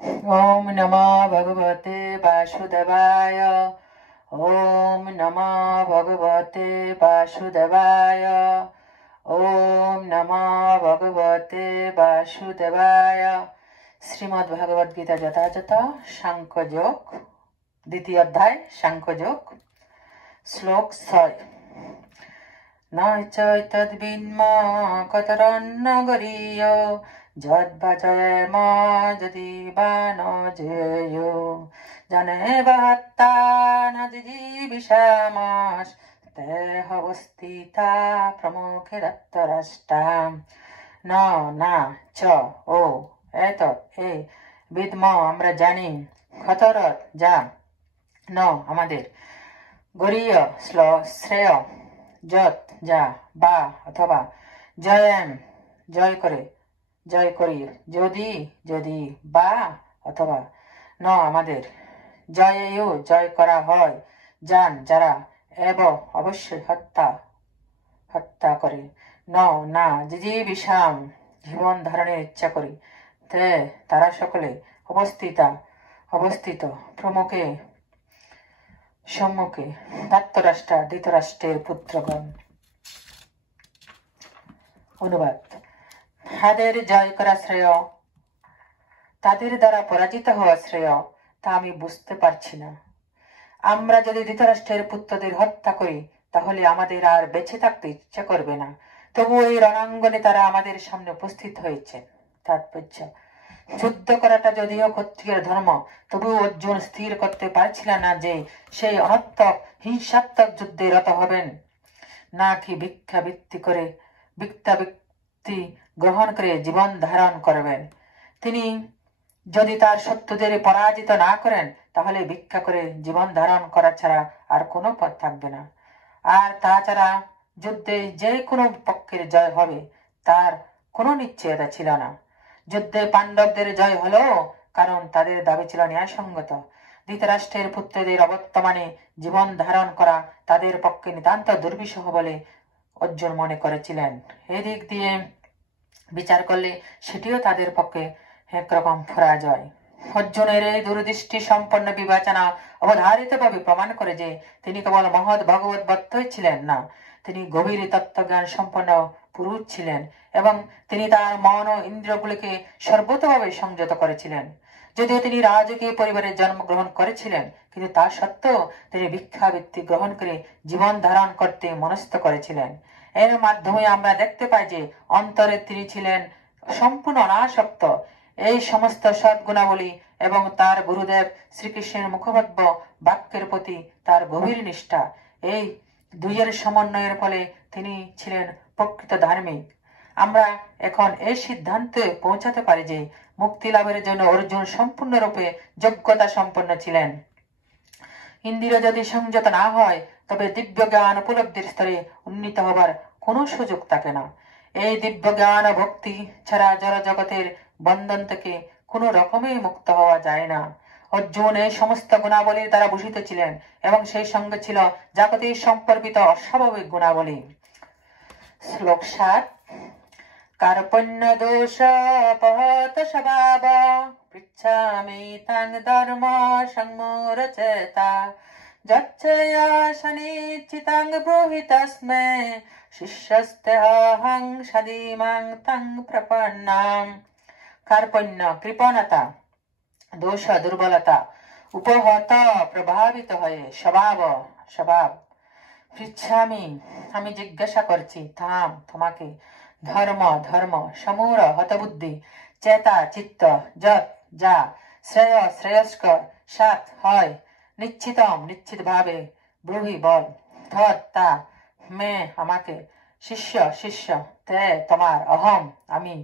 ओम नमो भगवते वासुदेवाय। ओम नमो भगवते वासुदेवाय। ओम नमो भगवते वासुदेवाय। শ্রীমদ্ ভগবদ গীতা যথাযথ সাংখ্যযোগ দ্বিতীয় অধ্যায় সাংখ্যযোগ শ্লোক 6। न चैतद्विन्म कतरन्न गरीय যদ্বাজয়ম যদি বা ন জেয় জানে বাত্তা না জিবিষামাস তেহ অবস্থিতা প্রমুখে দত্তরাষ্ট্রাম ন না চ ও এতৎ এ বিদ্ম আমরা জানি খতরত যা ন আমাদের গরীয় শ্রেয় যত যা বা অথবা জয়ম জয় করে জয় করি যদি যদি বা অথবা ন আমাদের জয়েও জয় করা হয় যান যারা এব অবশ্যই হত্যা করে ন না জিজীবিষাম জীবন ধারণের ইচ্ছা করি তে তারা সকলে অবস্থিত প্রমুখে সম্মুখে ধৃতরাষ্ট্রের পুত্রগণ। অনুবাদ। তাদের জয় করা শ্রেয়, তাদের দ্বারা পরাজিত হওয়া শ্রেয়, তা আমি বুঝতে পারছি না। আমরা যদি ধৃতরাষ্ট্রের পুত্রদের হত্যা করি তাহলে আমাদের আর বেঁচে থাকতে ইচ্ছা করবে না। তবু এই রণাঙ্গনে তারা আমাদের সামনে উপস্থিত হয়েছে। তাৎপর্য, যুদ্ধ করাটা যদিও ক্ষত্রিয়ের ধর্ম, তবু অর্জুন স্থির করতে পারছিল না যে সেই অনর্থক হিংসাত্মক যুদ্ধে রত হবেন নাকি ভিক্ষাবৃত্তি গ্রহণ করে জীবন ধারণ করবেন। তিনি যদি তার শত্রুদের পরাজিত না করেন তাহলে ভিক্ষা করে জীবন ধারণ করা ছাড়া আর কোনো পথ থাকবে না। আর তাছাড়া যুদ্ধে যে কোনো পক্ষের জয় হবে তার কোনো নিশ্চয়তা ছিল না। যুদ্ধে পাণ্ডবদের জয় হলো কারণ তাদের দাবি ছিল ন্যায়সঙ্গত। ধৃতরাষ্ট্রের পুত্রদের অবর্তমানে জীবন ধারণ করা তাদের পক্ষে নিতান্ত দুর্বিষহ বলে অর্জুন মনে করেছিলেন। এদিক দিয়ে বিচার করলে সেটিও তাদের পক্ষে একরকম পরাজয়। অর্জুনের এই দূরদৃষ্টি সম্পন্ন বিবেচনা অবধারিতভাবে প্রমাণ করে যে তিনি কেবল মহৎ ভগবত ভক্তই ছিলেন না, তিনি গভীর তত্ত্বজ্ঞান সম্পন্ন পুরুষ ছিলেন এবং তিনি তার মন ও ইন্দ্রিয়গুলিকে সর্বতভাবে সংযত করেছিলেন। যদিও তিনি রাজকীয় পরিবারে জন্মগ্রহণ করেছিলেন, কিন্তু তা সত্ত্বেও তিনি ভিক্ষাবৃত্তি গ্রহণ করে জীবন ধারণ করতে মনস্থ করেছিলেন। এর মাধ্যমে আমরা দেখতে পাই যে অন্তরে তিনি ছিলেন সম্পূর্ণ অনাসক্ত। এই সমস্ত সৎ গুণাবলী এবং তার গুরুদেব শ্রীকৃষ্ণের মুখবদ্ধ বাক্যের প্রতি তার গভীর নিষ্ঠা, এই দুইয়ের সমন্বয়ের ফলে তিনি ছিলেন প্রকৃত ধার্মিক। আমরা এখন এই সিদ্ধান্তে পৌঁছাতে পারি যে মুক্তি লাভের জন্য অর্জুন সম্পূর্ণরূপে যোগ্যতা সম্পন্ন ছিলেন। ইন্দ্রিয় যদি সংযত না হয় তবে দিব্য জ্ঞান উপলব্ধির স্তরে উন্নীত হবার কোনো সুযোগ থাকে না। এই দিব্য জ্ঞান ও ভক্তি ছাড়া জড় জগতের বন্ধন থেকে কোনো রকমে মুক্ত হওয়া যায় না। অর্জুন এই সমস্ত গুণাবলীর দ্বারা ভূষিত ছিলেন এবং সেই সঙ্গে ছিল জাগতিক সম্পর্কিত অস্বাভাবিক গুণাবলী। শ্লোক 7। কার্পণ্য দোষ অপহত স্বভাব পৃচ্ছামি তাং ধর্ম সংমূঢ়চেতা যচ্ছয়াশনিচিতাং ব্রূহি তস্মে শিষ্যস্তেহং সদীমাং তাং প্রপন্নাম। কার্পণ্য কৃপণতা, দোষ দুর্বলতা, উপহত প্রভাবিত হয়ে স্বভাব। পৃচ্ছামি আমি জিজ্ঞাসা করছি, থাম তোমাকে, ধর্ম সমূঢ় হতবুদ্ধি, চেতা চিত্ত, যৎ যা, শ্রেয়স্কর সাত হয়, নিশ্চিত ভাবে, ব্রূহি বল, তৎ তা, মে আমাকে, শিষ্য তে তোমার, অহম আমি,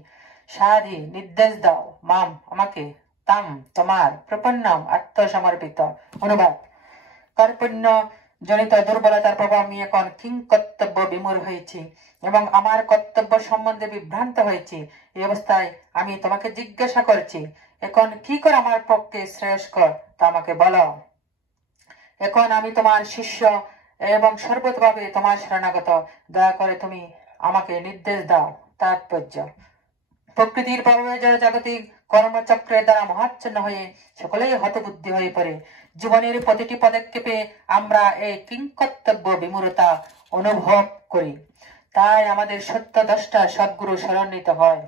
সাধি নির্দেশ দাও, মাম আমাকে, তাম তোমার, প্রপন্নম আত্মসমর্পিত। অনুবাদ। কার্পণ্য জনিত দুর্বলতার প্রভাব আমি এখন কিং কর্তব্য বিমূঢ় হয়েছি এবং আমার কর্তব্য সম্বন্ধে বিভ্রান্ত হয়েছি। এই অবস্থায় আমি তোমাকে জিজ্ঞাসা করছি, এখন কি করে আমার পক্ষে শ্রেয়স্কর তা আমাকে বলো। এখন আমি তোমার শিষ্য এবং সর্বতভাবে তোমার শরণাগত, দয়া করে তুমি আমাকে নির্দেশ দাও। তাৎপর্য, প্রকৃতির প্রভাবে জড় জাগতিক কর্মচক্রের দ্বারা মহাচ্ছন্ন হয়ে সকলেই হতবুদ্ধি হয়ে পড়ে। জীবনের প্রতিটি পদক্ষেপে আমরা এই কিংকর্তব্য বিমূঢ়তা অনুভব করি। তাই আমাদের সত্য দ্রষ্টা সদ্গুরু স্মরণিত হয়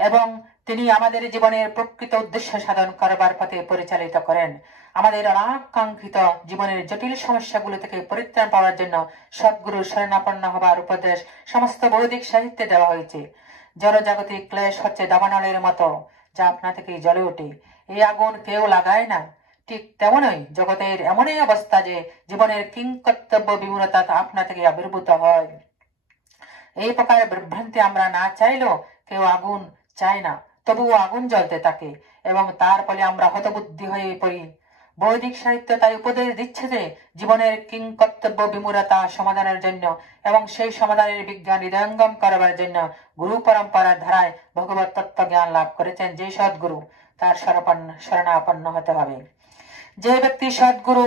এবং তিনি আমাদের জীবনের প্রকৃত উদ্দেশ্য সাধন করবার পথে পরিচালিত করেন। আমাদের অনাকাঙ্ক্ষিত জীবনের জটিল সমস্যাগুলো থেকে পরিত্রাণ পাওয়ার জন্য সদ্গুরু শরণাপন্ন হবার উপদেশ সমস্ত বৈদিক সাহিত্যে দেওয়া হয়েছে। জড়জাগতিক ক্লেশ হচ্ছে দাবানলের মতো, যা আপনা থেকেই জ্বলে ওঠে। এই আগুন কেউ লাগায় না। ঠিক তেমনই জগতের এমনই অবস্থা যে জীবনের কিংকর্তব্য বিমূঢ়তা আপনা থেকে আবির্ভূত হয়। এই প্রকার বিভ্রান্তি আমরা না চাইলেও কেউ আগুন চায় না, তবুও আগুন জ্বলতে থাকে এবং তার ফলে আমরা হতবুদ্ধি হয়ে পড়ি। বৈদিক সাহিত্য তাই উপদেশ দিচ্ছে যে জীবনের কিংকর্তব্য বিমূঢ়তা সমাধানের জন্য এবং সেই সমাধানের বিজ্ঞান হৃদয়ঙ্গম করবার জন্য গুরু পরম্পরার ধারায় ভগবত তত্ত্ব জ্ঞান লাভ করেছেন যে সদ্গুরু, তার শরণাপন্ন হতে হবে। যে ব্যক্তি সদ্গুরু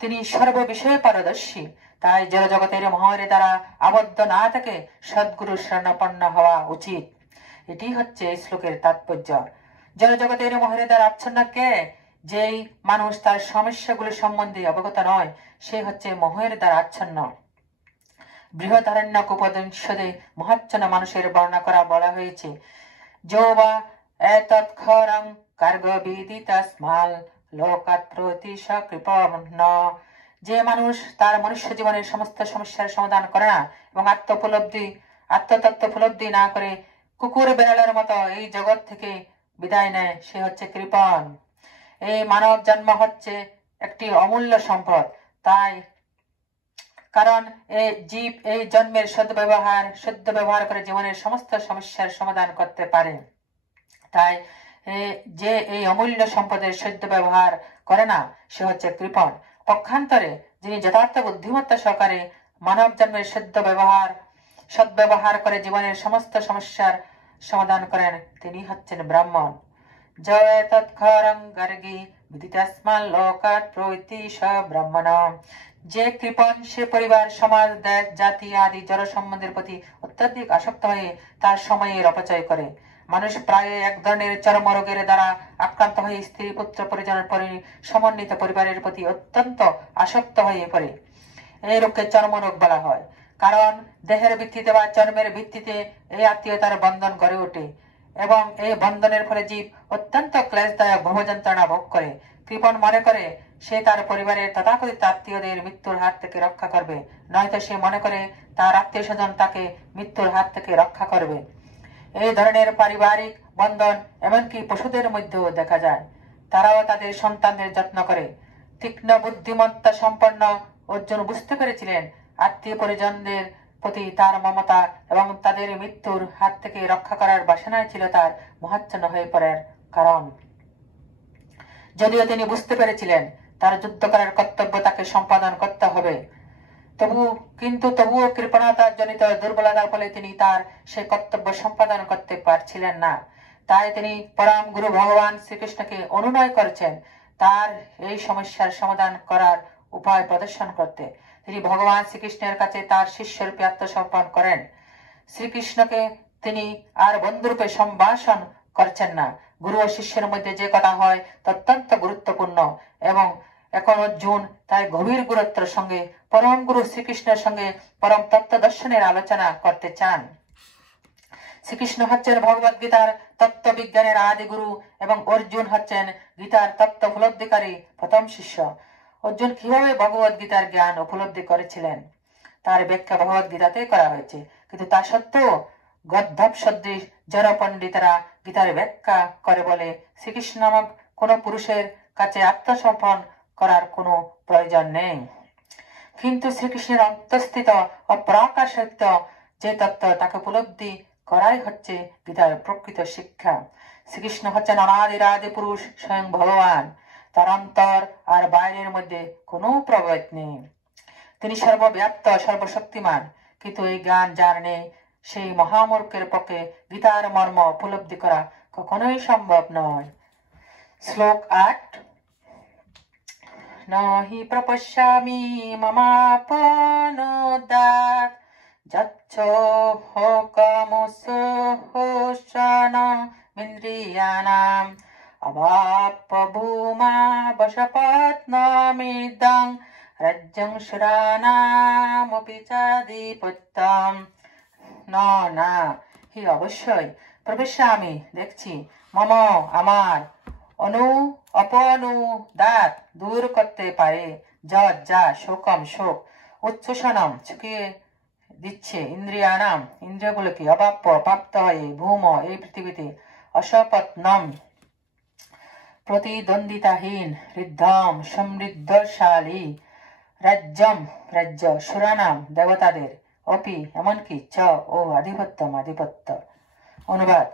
তিনি সর্ববিষয়ে পারদর্শী, তাই জড়জগতের মোহের দ্বারা আবদ্ধ না থেকে সদ্গুরু শরণাপন্ন হওয়া উচিত। এটি হচ্ছে এই শ্লোকের তাৎপর্য। জড়জগতের মোহের দ্বারা আচ্ছন্ন কে? যেই মানুষ তার সমস্যাগুলি সম্বন্ধে অবগত নয়, সে হচ্ছে মোহের দ্বারা আচ্ছন্ন। বৃহদারণ্যক উপনিষদে মহাচ্ছন্ন মানুষের বর্ণনা করা বলা হয়েছে। যৌবা এতৎখরং কার্গবিদিতস্মাল লোকাৎ প্রতিশ কৃপণ। যে মানুষ তার মনুষ্য জীবনের সমস্ত সমস্যার সমাধান করে না এবং আত্মতত্ত্ব উপলব্ধি না করে কুকুর বেড়ালের মতো এই জগৎ থেকে বিদায় নেয়, সে হচ্ছে কৃপণ। এই মানব জন্ম হচ্ছে একটি অমূল্য সম্পদ, তাই কারণ এই জীব এই জন্মের শুদ্ধ ব্যবহার করে জীবনের সমস্ত সমস্যার সমাধান করতে পারে। তাই যে এই অমূল্য সম্পদের শুদ্ধ ব্যবহার করে না, সে হচ্ছে কৃপণ। পক্ষান্তরে যিনি যথার্থ বুদ্ধিমত্তা সহকারে মানব জন্মের সদ্ব্যবহার করে জীবনের সমস্ত সমস্যার সমাধান করেন, তিনি হচ্ছেন ব্রাহ্মণ। জয় তৎখরং গার্গী বিদিতস্মাল লোকাৎ প্রতিশ ব্রাহ্মণ। যে কৃপণ সে পরিবার, সমাজ, দেশ, জাতি আদি জড় সম্বন্ধের প্রতি অত্যধিক আসক্ত হয়ে তার সময়ের অপচয় করে। মানুষ প্রায় এক ধরনের চর্মরোগের দ্বারা আক্রান্ত হয়ে স্ত্রী পুত্র পরিজনের সমন্বিত পরিবারের প্রতি অত্যন্ত আসক্ত হয়ে পড়ে। এই রোগকে চর্মরোগ বলা হয়, কারণ দেহের ভিত্তিতে বা চর্মের ভিত্তিতে এই আত্মীয়তার বন্ধন গড়ে ওঠে এবং এই বন্ধনের ফলে জীব অত্যন্ত ক্লেশদায়ক ভবযন্ত্রণা ভোগ করে। কৃপণ মনে করে সে তার পরিবারের তথাকথিত আত্মীয়দের মৃত্যুর হাত থেকে রক্ষা করবে, নয়তো সে মনে করে তার আত্মীয় স্বজন তাকে মৃত্যুর হাত থেকে রক্ষা করবে। এই ধরনের পারিবারিক বন্ধন এমনকি পশুদের মধ্যেও দেখা যায়। তারাও তাদের সন্তানদের যত্ন করে। তীক্ষ্ণ বুদ্ধিমত্তা সম্পন্ন অর্জুন বুঝতে পেরেছিলেন আত্মীয় পরিজনদের প্রতি তার মমতা এবং তাদের মৃত্যুর হাত থেকে রক্ষা করার বাসনায় ছিল তার মহাচ্ছন্ন হয়ে পড়ার কারণ। যদিও তিনি বুঝতে পেরেছিলেন তার যুদ্ধ করার কর্তব্য তাকে সম্পাদন করতে হবে, তবুও কৃপণতার জনিত দুর্বলতার ফলে তিনি তার সেই কর্তব্য সম্পাদন করতে পারছিলেন না। তাই তিনি পরম গুরু ভগবান শ্রীকৃষ্ণকে অনুনয় করেছেন তার এই সমস্যার সমাধান করার উপায় প্রদর্শন করতে। তিনি ভগবান শ্রীকৃষ্ণের কাছে তার শিষ্যরূপে আত্মসমর্পণ করেন। শ্রীকৃষ্ণকে তিনি আর বন্ধুরূপে সম্ভাষণ করছেন না। গুরু ও শিষ্যের মধ্যে যে কথা হয় তা অত্যন্ত গুরুত্বপূর্ণ এবং এখন অর্জুন তাই গভীর গুরুত্বের সঙ্গে পরম গুরু শ্রীকৃষ্ণের সঙ্গে পরম তত্ত্ব দর্শনের আলোচনা করতে চান। শ্রীকৃষ্ণ হচ্ছেন ভগবত গীতার তত্ত্ব বিজ্ঞানের আদি গুরু এবং অর্জুন হচ্ছেন গীতার তত্ত্ব উপলব্ধিকারী প্রথম শিষ্য। অর্জুন কিভাবে ভগবত গীতার জ্ঞান উপলব্ধি করেছিলেন তার ব্যাখ্যা ভগবত গীতাতে করা হয়েছে, কিন্তু তা সত্ত্বেও গদ্ধব সদৃশ জড় পণ্ডিতেরা গীতার ব্যাখ্যা করে বলে শ্রীকৃষ্ণ নামক কোন পুরুষের কাছে আত্মসমর্পণ করার কোনো প্রয়োজন নেই। কিন্তু শ্রীকৃষ্ণের অন্তঃস্থিত অপ্রাকার সত্য যে তত্ত্ব তাকে উপলব্ধি করাই হচ্ছে গীতার প্রকৃত শিক্ষা। শ্রীকৃষ্ণ হচ্ছেন অনাদির আদি পুরুষ, স্বয়ং ভগবান। তার অন্তর আর বাইরের মধ্যে কোনো প্রভেদ নেই। তিনি সর্বব্যাপ্ত, সর্বশক্তিমান। কিন্তু এই জ্ঞান যার নেই সেই মহামূর্খের পক্ষে গীতার মর্ম উপলব্ধি করা কখনোই সম্ভব নয়। শ্লোক 8। নাহি প্রপশ্যামি মমাপনোদাত যচ্ছ হোকমসোহসন ইন্দ্রিয়ানাম অবাপ্য ভূমা বশপত্নমিদং রাজ্যং সুরানামপি চাধিপত্যম। না, হি অবশ্যই প্রবেশামি, দেখছি, মম আমার অপনুদাত দূর করতে পারে, যা শোকম শোক, উচ্ছ্বসনম ছুকিয়ে দিচ্ছে, ইন্দ্রিয়ানাম ইন্দ্রিয়গুলোকে, অবাপ্য প্রাপ্ত হয়ে, ভূম এই পৃথিবীতে, অসপত্নম প্রতিদ্বন্দ্বিতাহীন, ঋদ্ধম সমৃদ্ধশালী, রাজ্যম রাজ্য, সুরানাম দেবতাদের, অপি এমনকি, চ ও আধিপত্যম আধিপত্য। অনুবাদ: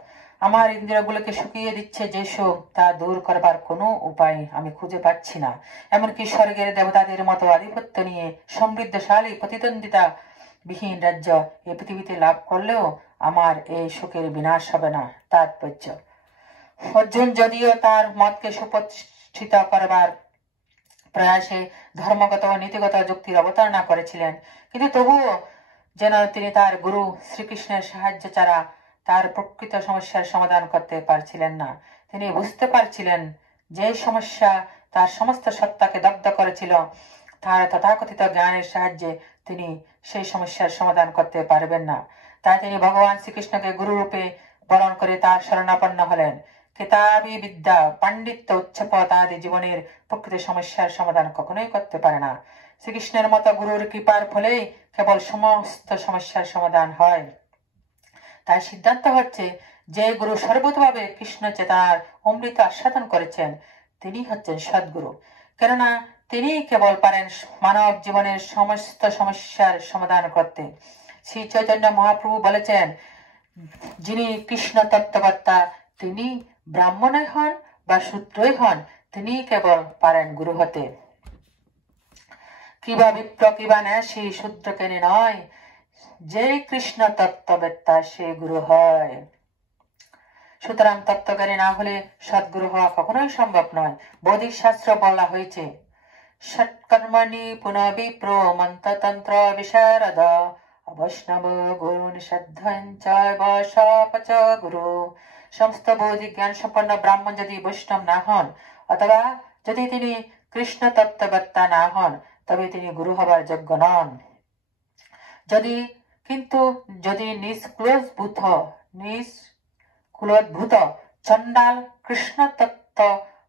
আমার ইন্দ্রিয়গুলোকে শুকিয়ে দিচ্ছে যে শোক, তা দূর করবার কোনো উপায় আমি খুঁজে পাচ্ছি না। এমনকি স্বর্গের দেবতাদের মতো আধিপত্য নিয়ে সমৃদ্ধশালী প্রতিদ্বন্দ্বিতা বিহীন রাজ্য এই পৃথিবীতে লাভ করলেও আমার এই শোকের বিনাশ হবে না। তাৎপর্য: অর্জুন যদিও তার মতকে সুপ্রতিষ্ঠিত করবার প্রয়াসে ধর্মগত ও নীতিগত যুক্তির অবতারণা করেছিলেন, কিন্তু তবুও যেন তিনি তার গুরু শ্রীকৃষ্ণের সাহায্য ছাড়া তার প্রকৃত সমস্যার সমাধান করতে পারছিলেন না। তিনি বুঝতে পারছিলেন যে সমস্যা তার সমস্ত সত্তাকে দগ্ধ করেছিল, তার তথাকথিত জ্ঞানের সাহায্যে তিনি সেই সমস্যার সমাধান করতে পারবেন না। তাই তিনি ভগবান শ্রীকৃষ্ণকে গুরুরূপে বরণ করে তার শরণাপন্ন হলেন। কেতাবি বিদ্যা, পাণ্ডিত্য, উচ্চপথ আদি জীবনের প্রকৃত সমস্যার সমাধান কখনোই করতে পারে না। শ্রীকৃষ্ণের মতো গুরুর কৃপার ফলেই কেবল সমস্ত সমস্যার সমাধান হয়। তাই সিদ্ধান্ত হচ্ছে, যে গুরু সর্বতভাবে কৃষ্ণ চেতনার অমৃত আস্বাদন করেছেন, তিনি হচ্ছেন সদ্গুরু। কেননা তিনি কেবল পারেন মানব জীবনের সমস্ত সমস্যার সমাধান করতে। শ্রী চৈতন্য মহাপ্রভু বলেছেন, যিনি কৃষ্ণ তত্ত্বকর্তা, তিনি ব্রাহ্মণই হন বা শূদ্রই হন, তিনি কেবল পারেন গুরু হতে। কিবা বিপ্র কিবা ন্যাসী শূদ্রকে নয়, যে কৃষ্ণ তত্ত্ববেত্তা সে গুরু হয়। সুতরাং তত্ত্বজ্ঞানী না হলে সদ্গুরু হওয়া কখনোই সম্ভব নয়। বৈদিক শাস্ত্র বলা হয়েছে, ষটকর্মণি পুনঃবিপ্র মন্ত্রতন্ত্র বিশারদ বৈষ্ণব গুরু নিষদ্ধ গুরু। সমস্ত বৈদিক জ্ঞান সম্পন্ন ব্রাহ্মণ যদি বৈষ্ণব না হন, অথবা যদি তিনি কৃষ্ণ তত্ত্ববেত্তা না হন, তবে তিনি গুরু হবার যোগ্য নন। কিন্তু যদি নিষ্কুলোদ্ভূত চণ্ডাল কৃষ্ণ তত্ত্ব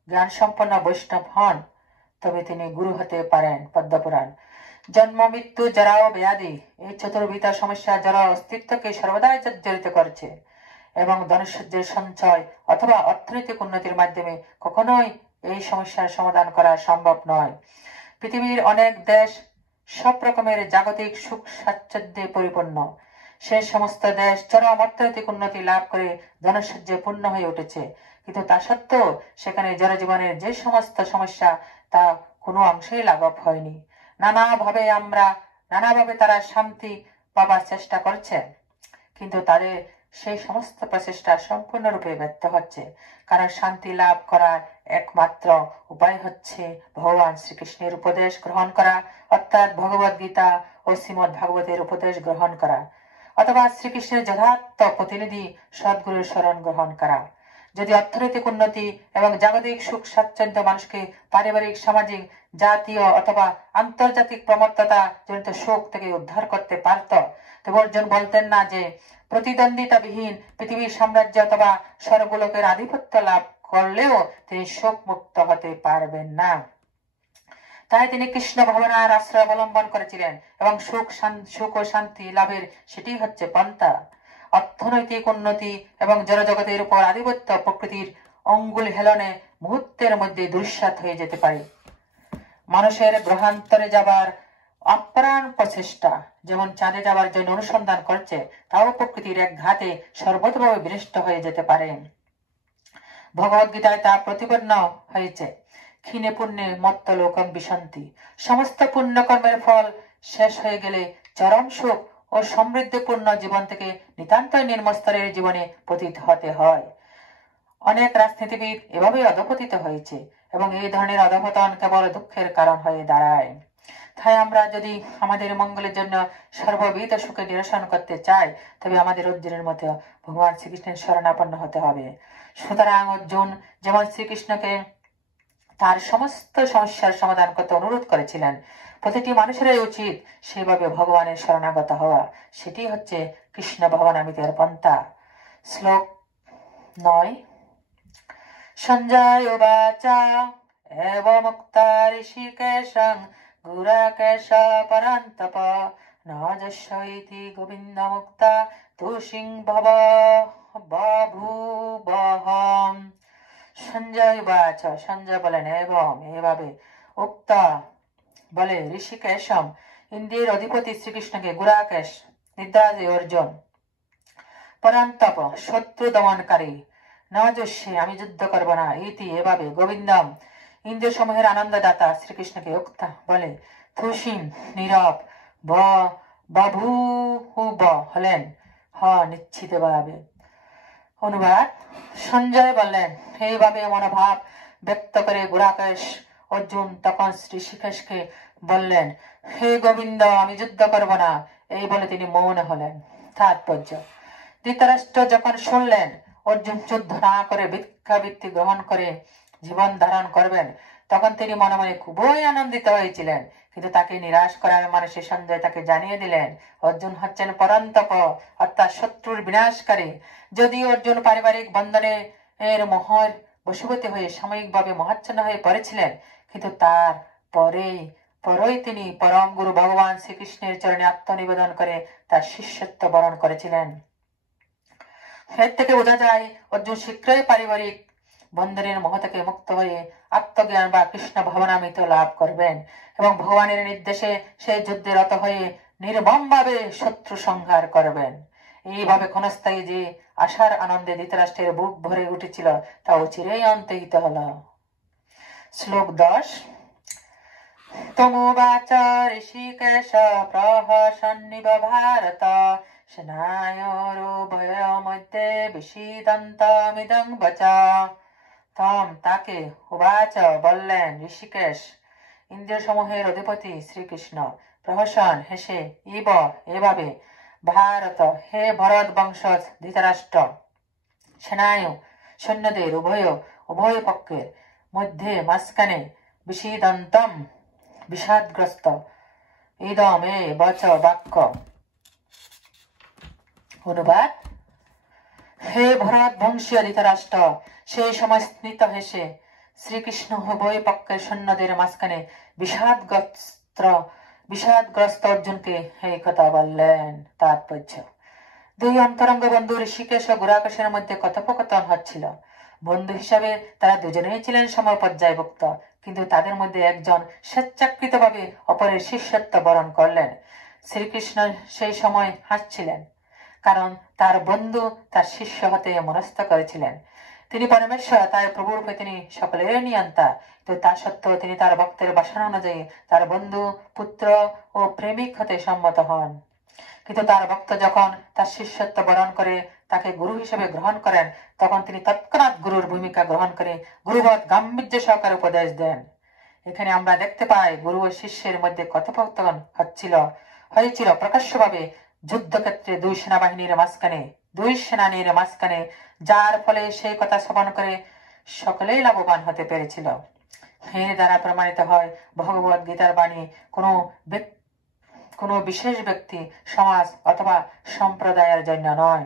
জ্ঞান সম্পন্ন বৈষ্ণব হন, তবে তিনি গুরু হতে পারেন। পদ্মপুরাণ। জন্ম মৃত্যু জরা ও ব্যাধি, এই চতুর্বিধ সমস্যা জড় অস্তিত্বকে সর্বদাই জর্জরিত করছে, এবং ধনসজ্জের সঞ্চয় অথবা অর্থনৈতিক উন্নতির মাধ্যমে কখনোই এই সমস্যার সমাধান করা সম্ভব নয়। পৃথিবীর অনেক দেশ সব রকমের জাগতিক সুখ স্বাচ্ছন্দ্যে পরিপূর্ণ। সে সমস্ত দেশ চরম অর্থনৈতিক উন্নতি লাভ করে ধনসজ্জে পূর্ণ হয়ে উঠেছে, কিন্তু তা সত্ত্বেও সেখানে জনজীবনের যে সমস্ত সমস্যা, তা কোনো অংশেই লাঘব হয়নি। নানাভাবে তারা শান্তি পাবার চেষ্টা করছে, কিন্তু তাদের সেই সমস্ত প্রচেষ্টা সম্পূর্ণরূপে ব্যর্থ হচ্ছে। কারণ শান্তি লাভ করার একমাত্র উপায় হচ্ছে ভগবান শ্রীকৃষ্ণের উপদেশ গ্রহণ করা, অর্থাৎ ভগবদ গীতা ও শ্রীমদ ভাগবতের উপদেশ গ্রহণ করা, অথবা শ্রীকৃষ্ণের যথার্থ প্রতিনিধি সদ্গুরুর শরণ গ্রহণ করা। যদি অর্থনৈতিক উন্নতি এবং জাগতিক সুখ স্বাচ্ছন্দ্য মানুষকে পারিবারিক, সামাজিক, জাতীয় অথবা আন্তর্জাতিক প্রমত্ততা জনিত শোক থেকে উদ্ধার করতে পারত, তবে অর্জুন বলতেন না যে প্রতিদ্বন্দ্বিতাবিহীন পৃথিবীর সাম্রাজ্য অথবা স্বর্গলোকের আধিপত্য লাভ করলেও তিনি শোক মুক্ত হতে পারবেন না। তাই তিনি কৃষ্ণ ভাবনার আশ্রয় অবলম্বন করেছিলেন, এবং সুখ ও শান্তি লাভের সেটি হচ্ছে পন্থা। অর্থনৈতিক উন্নতি এবং জড়জগতের উপর আধিপত্য প্রকৃতির অঙ্গুল হেলনে মুহূর্তের মধ্যে দুঃসাৎ হয়ে যেতে পারে। মানুষের গ্রহান্তরে যাবার আপ্রাণ প্রচেষ্টা যেমন চাঁদে যাবার জন্য অনুসন্ধান করছে, তাও প্রকৃতির এক ঘাতে সর্বতভাবে বিনষ্ট হয়ে যেতে পারে। ভগবদ গীতায় তা প্রতিপন্ন হয়েছে, ক্ষীণে পুণ্যে মত্ত লোকং বিশান্তি। সমস্ত পুণ্যকর্মের ফল শেষ হয়ে গেলে চরম সুখ ও সমৃদ্ধিপূর্ণ জীবন থেকে নিতান্তই নিম্নস্তরের জীবনে পতিত হতে হয়। অনেক রাজনীতিবিদ এভাবে অধঃপতিত হয়েছে, এবং এই ধরনের অধঃপতন কেবল দুঃখের কারণ হয়ে দাঁড়ায়। তাই আমরা যদি আমাদের মঙ্গলের জন্য সর্ববিধ সুখে নিরসন করতে চাই, তবে আমাদের অর্জুনের মতো ভগবান শ্রীকৃষ্ণের শরণাপন্ন হতে হবে। সুতরাং অর্জুন যেমন শ্রীকৃষ্ণকে তার সমস্ত সমস্যার সমাধান করতে অনুরোধ করেছিলেন, প্রতিটি মানুষেরই উচিত সেভাবে ভগবানের শরণাগত হওয়া। সেটি হচ্ছে কৃষ্ণ ভবনামিতের পন্থা। শ্লোক 9। সঞ্জয় উবাচ এবমুক্তা ঋষিকেশং গুরাকেশ পরান্তপ ন যস্য ইতি গোবিন্দমুক্তা তুষিং বভূবহম। সঞ্জয় উবাচ, সঞ্জয় বলেন, এবং এভাবে উক্তা বলে ঋষিকেশম, ইন্দ্রের অধিপতি শ্রীকৃষ্ণকে, গুরাকেশ নিদ্রাজে অর্জুন, পরান্তপ শত্রু দমনকারী, নজস্যে আমি যুদ্ধ করব না, ইতি এভাবে গোবিন্দম ইন্দ্র সমূহের আনন্দদাতা শ্রীকৃষ্ণকে উক্তা বলে তুষিম নীরব বভূব হলেন, নিশ্চিত ভাবে। অনুবাদ, সঞ্জয় বললেন, এইভাবে মনোভাব ব্যক্ত করে গুরাকেশ অর্জুন তখন ঋষিকেশকে বললেন, হে গোবিন্দ আমি যুদ্ধ করব না, এই বলে তিনি মৌন হলেন। তাৎপর্য, ধৃতরাষ্ট্র যখন শুনলেন অর্জুন যুদ্ধ না করে ভিক্ষাবৃত্তি গ্রহণ করে জীবন ধারণ করবেন, তখন তিনি মনে মনে খুবই আনন্দিত হয়েছিলেন। কিন্তু তাকে নিরাশ করার মানুষে সঞ্জয় তাকে জানিয়ে দিলেন অর্জুন হচ্ছেন পরন্তপ, অর্থাৎ শত্রুর বিনাশকারী। যদি অর্জুন পারিবারিক বন্ধনে এর মোহর বশবর্তী হয়ে সাময়িকভাবে মোহাচ্ছন্ন হয়ে পড়েছিলেন, কিন্তু তার পরেই তিনি পরম গুরু ভগবান শ্রীকৃষ্ণের চরণে আত্মনিবেদন করে তার শিষ্যত্ব বরণ করেছিলেন। এর থেকে বোঝা যায় অর্জুন শীঘ্রই পারিবারিক বন্ধনের মোহ থেকে মুক্ত হয়ে আত্মজ্ঞান বা কৃষ্ণ ভাবনামৃত লাভ করবেন এবং ভগবানের নির্দেশে সেই যুদ্ধে রত হয়ে নির্মম ভাবে শত্রু সংহার করবেন। এইভাবে ক্ষণস্থায়ী যে আশার আনন্দে ধৃতরাষ্ট্রের বুক ভরে উঠেছিল, তা চিরেই অন্তহিত হল। শ্লোক 10। তমুবাচ ঋষিকেশ প্রহসন্নিব ভারত সেনায়োরুভয় মধ্যে বিষীদন্তমিদং বচা। তম তাকে, উবাচ বললেন ঋষিকেশ, ইন্দ্রিয় সমূহের অধিপতি শ্রীকৃষ্ণ, প্রহসন হেসে, ইব এভাবে, ভারত হে ভরত বংশ ধৃতরাষ্ট্র, সেনায়ু সৈন্যদের উভয় পক্ষের মধ্যে মাঝখানে, বিষীদন্তম বিষাদগ্রস্ত, ইদম এ বচ বাক্য। অনুবাদ, হে ভরত বংশীয় ধৃতরাষ্ট্র, সেই সময় স্মিত হেসে শ্রীকৃষ্ণ উভয় পক্ষের সৈন্যদের মাঝখানে বিষাদগ্রস্ত অর্জুনকে এই কথা বললেন। তাৎপর্য, দুই অন্তরঙ্গ বন্ধু ঋষিকেশ ও গুরাকেশের মধ্যে কথোপকথন হচ্ছিল। বন্ধু হিসাবে তারা দুজনেই ছিলেন সমপর্যায়ভুক্ত, কিন্তু তাদের মধ্যে একজন স্বেচ্ছাকৃতভাবে অপরের শিষ্যত্ব বরণ করলেন। শ্রীকৃষ্ণ সেই সময় হাসছিলেন, কারণ তার বন্ধু তার শিষ্য হতে মনস্থ করেছিলেন। তিনি পরমেশ্বর, তাই প্রভুরূপে তিনি সকলের নিয়ন্তা। কিন্তু তা সত্ত্বেও তিনি তার ভক্তের বাসনা অনুযায়ী তার বন্ধু, পুত্র ও প্রেমিক হতে সম্মত হন। কিন্তু তার ভক্ত যখন তার শিষ্যত্ব বরণ করে তাকে গুরু হিসেবে গ্রহণ করেন, তখন তিনি তৎক্ষণাৎ গুরুর ভূমিকা গ্রহণ করে গুরুবৎ গাম্ভীর্য সহকারে উপদেশ দেন। এখানে আমরা দেখতে পাই গুরু ও শিষ্যের মধ্যে কথোপকথন হয়েছিল প্রকাশ্যভাবে যুদ্ধক্ষেত্রে দুই সেনানীর মাঝখানে, যার ফলে সেই কথা শ্রবণ করে সকলেই লাভবান হতে পেরেছিল। এর দ্বারা প্রমাণিত হয় ভগবত গীতার বাণী কোনো বিশেষ ব্যক্তি, সমাজ অথবা সম্প্রদায়ের জন্য নয়।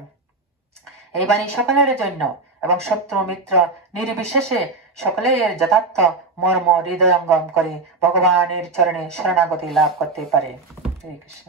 এই বাণী সকলের জন্য এবং শত্রু মিত্র নির্বিশেষে সকলেই এর যথার্থ মর্ম হৃদয়ঙ্গম করে ভগবানের চরণে শরণাগতি লাভ করতে পারে। হরে কৃষ্ণ।